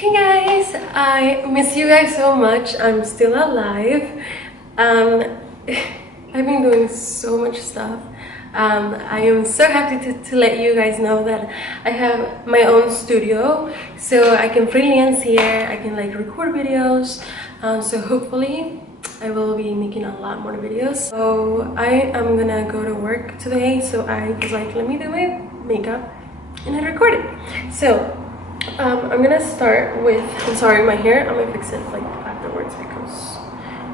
Hey guys, I miss you guys so much. I'm still alive. I've been doing so much stuff. I am so happy to let you guys know that I have my own studio, so I can freelance here. I can like record videos. So hopefully I will be making a lot more videos. So I am gonna go to work today, so I was like, let me do my makeup and I record it. So I'm gonna start with, I'm sorry, my hair, I'm gonna fix it like afterwards because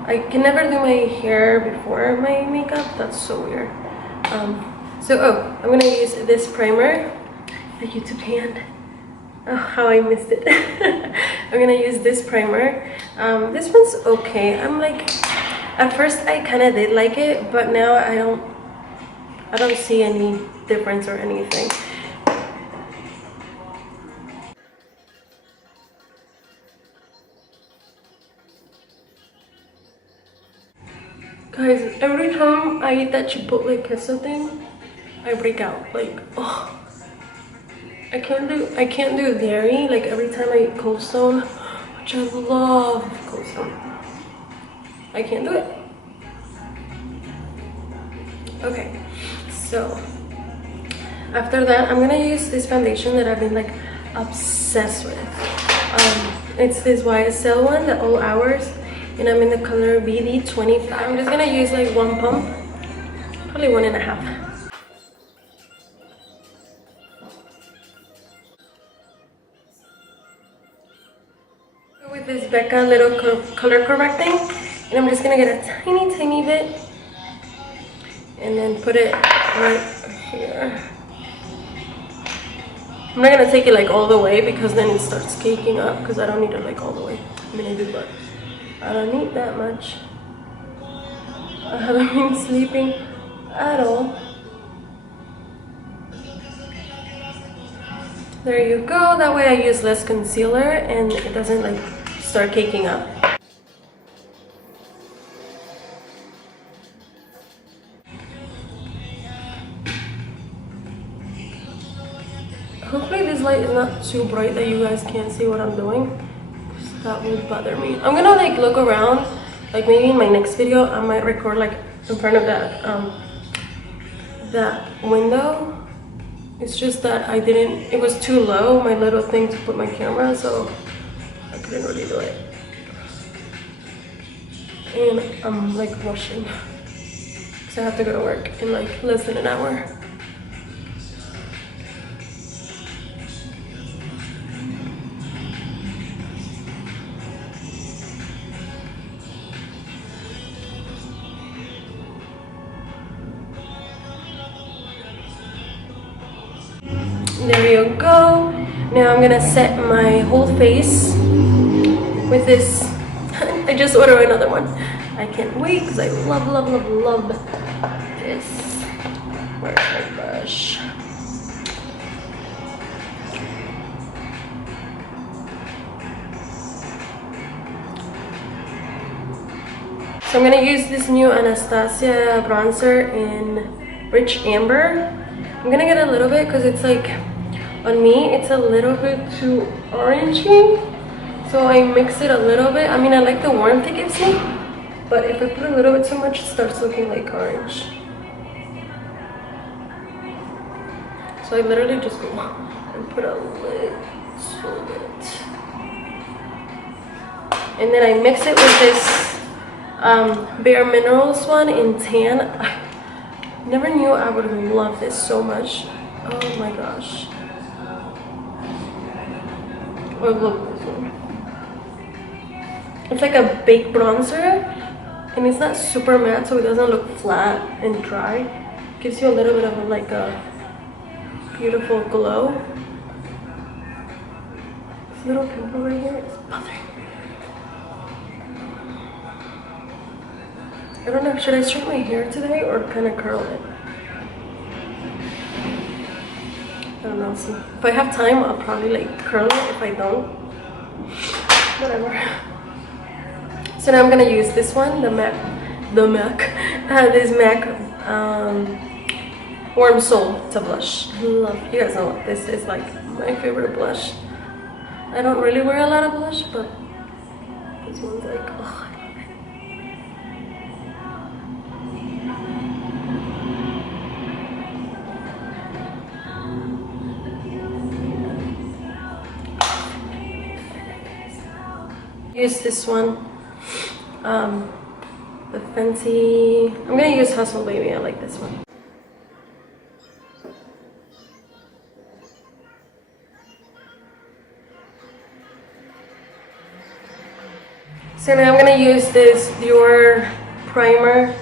I can never do my hair before my makeup. That's so weird. I'm gonna use this primer, the YouTube hand. Oh, how I missed it. I'm gonna use this primer. This one's okay. I'm like, at first I kind of did like it, but now I don't see any difference or anything. Guys, every time I eat that chipotle queso thing, I break out. Like, oh, I can't do dairy. Like every time I eat Cold Stone, which I love Cold Stone, I can't do it. Okay, so after that, I'm gonna use this foundation that I've been like obsessed with. It's this YSL one, the All Hours. And I'm in the color BD25. I'm just gonna use like one pump, probably 1.5. With this Becca little color correcting, and I'm just gonna get a tiny bit and then put it right here. I'm not gonna take it like all the way because then it starts caking up, because I don't need it like all the way. I mean, I do, but I don't need that much. I haven't been sleeping at all. There you go. That way I use less concealer and it doesn't like start caking up. Hopefully this light is not too bright that you guys can't see what I'm doing. That would bother me. I'm gonna like look around, like maybe in my next video I might record like in front of that window. It's just that it was too low, my little thing to put my camera, so I couldn't really do it. And I'm like rushing because I have to go to work in like less than an hour. There you go. Now I'm gonna set my whole face with this. I just ordered another one. I can't wait because I love this. Where's my brush? So I'm gonna use this new Anastasia bronzer in Rich Amber. I'm gonna get a little bit because it's like, on me, it's a little bit too orangey. So I mix it a little bit. I mean, I like the warmth it gives me, but if I put a little bit too much, it starts looking like orange. So I literally just go and put a little bit. And then I mix it with this Bare Minerals one in tan. I never knew I would love this so much. Oh my gosh. Or look this one. It's like a baked bronzer, and it's not super matte, so it doesn't look flat and dry. It gives you a little bit of like a beautiful glow. This little pimple right here is bothering me. I don't know, should I straighten my hair today or kind of curl it? I don't know, so if I have time, I'll probably like curl it. If I don't, whatever. So now I'm gonna use this one, this MAC Warm Soul to blush. Love, you guys know what this is, like my favorite blush. I don't really wear a lot of blush, but this one's like, oh, I love it. Use this one, the Fenty. I'm gonna use Hustle Baby. I like this one. So now I'm gonna use this Dior primer.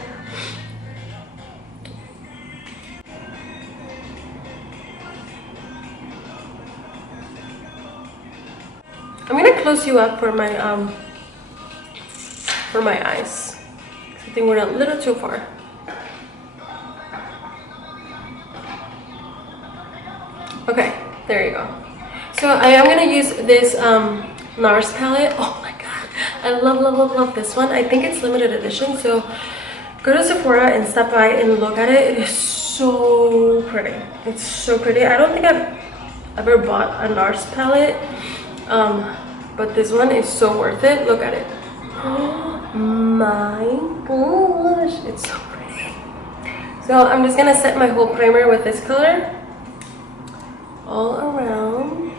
I'm gonna close you up for my eyes. I think we're a little too far. Okay, there you go. So I am gonna use this NARS palette. Oh my god, I love this one. I think it's limited edition, so go to Sephora and stop by and look at it. It is so pretty. It's so pretty. I don't think I've ever bought a NARS palette, but this one is so worth it. Look at it. Oh my gosh, it's so pretty. So I'm just gonna set my whole primer with this color all around.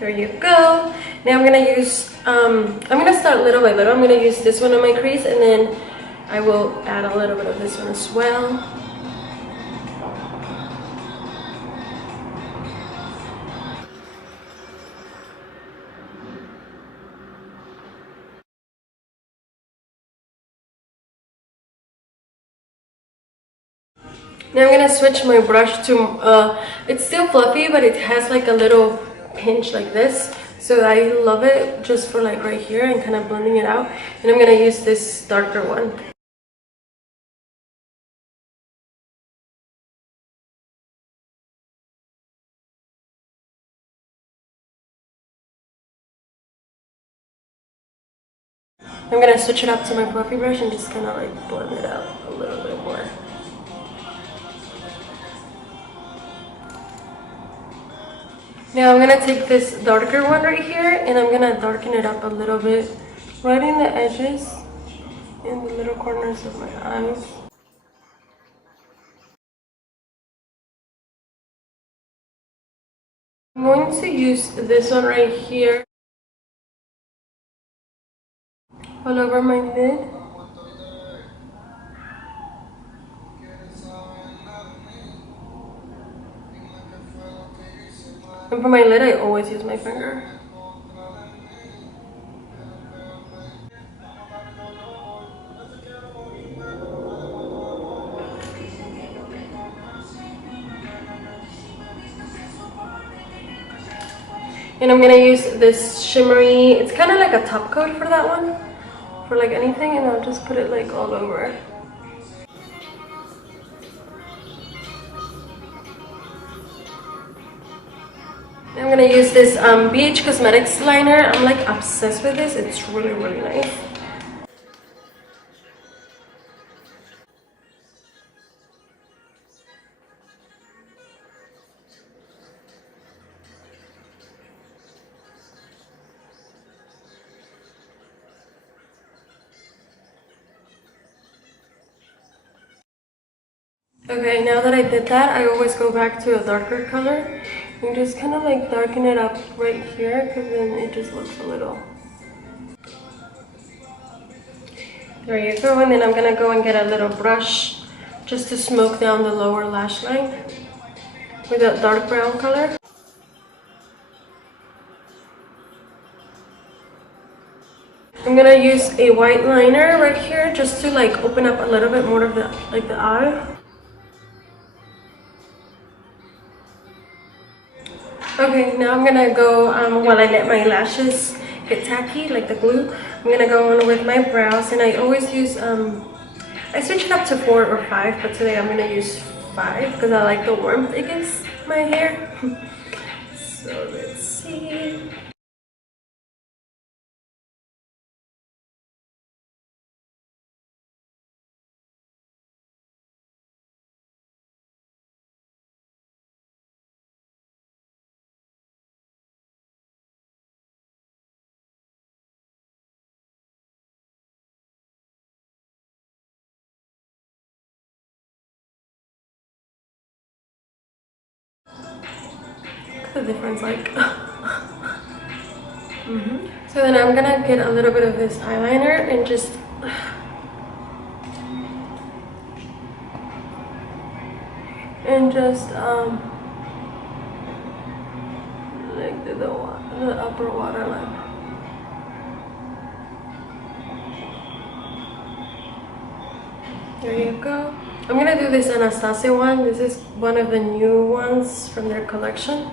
There you go. Now I'm gonna use I'm gonna start little by little. I'm gonna use this one on my crease, and then I will add a little bit of this one as well. Now I'm gonna switch my brush to, it's still fluffy, but it has like a little pinch like this. So I love it just for like right here and kind of blending it out. And I'm gonna use this darker one. I'm gonna switch it up to my fluffy brush and just kind of like blend it out a little bit more. Now I'm gonna take this darker one right here and I'm gonna darken it up a little bit right in the edges, in the little corners of my eyes. I'm going to use this one right here all over my lid. And for my lid, I always use my finger. And I'm gonna use this shimmery, it's kind of like a top coat for that one, for like anything, and I'll just put it like all over. I'm gonna use this BH Cosmetics liner. I'm like obsessed with this. It's really nice. Okay, now that I did that, I always go back to a darker color and just kind of like darken it up right here, because then it just looks a little. There you go. And then I'm gonna go and get a little brush just to smoke down the lower lash line with a dark brown color. I'm gonna use a white liner right here just to like open up a little bit more of the eye. Okay, now I'm gonna go, while I let my lashes get tacky, like the glue, I'm gonna go on with my brows, and I always use, I switch it up to 4 or 5, but today I'm gonna use 5 because I like the warmth it gives my hair. So let's see. Look at the difference, like. So then I'm gonna get a little bit of this eyeliner and just like the upper waterline. There you go. I'm gonna do this Anastasia one. This is one of the new ones from their collection.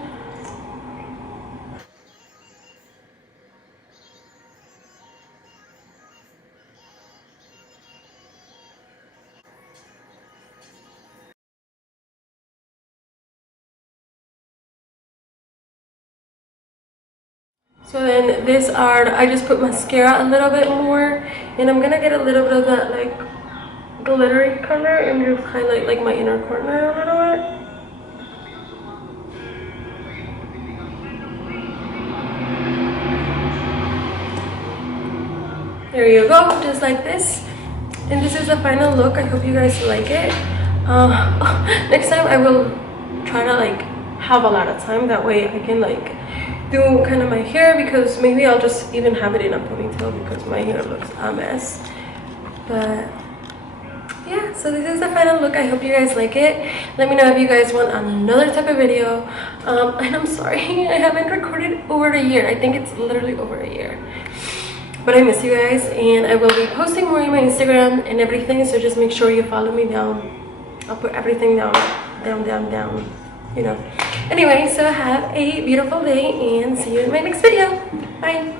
So then this art, I just put mascara a little bit more, and I'm gonna get a little bit of that like glittery color and just highlight like my inner corner a little bit. There you go, just like this. And this is the final look. I hope you guys like it. Next time I will try to like have a lot of time, that way I can like do kind of my hair, because maybe I'll just even have it in a ponytail because my hair looks a mess. But yeah, so this is the final look. I hope you guys like it. Let me know if you guys want another type of video. And I'm sorry I haven't recorded over a year. I think it's literally over a year, but I miss you guys, and I will be posting more on my Instagram and everything, so just make sure you follow me down. I'll put everything down, you know. Anyway, so have a beautiful day and see you in my next video. Bye.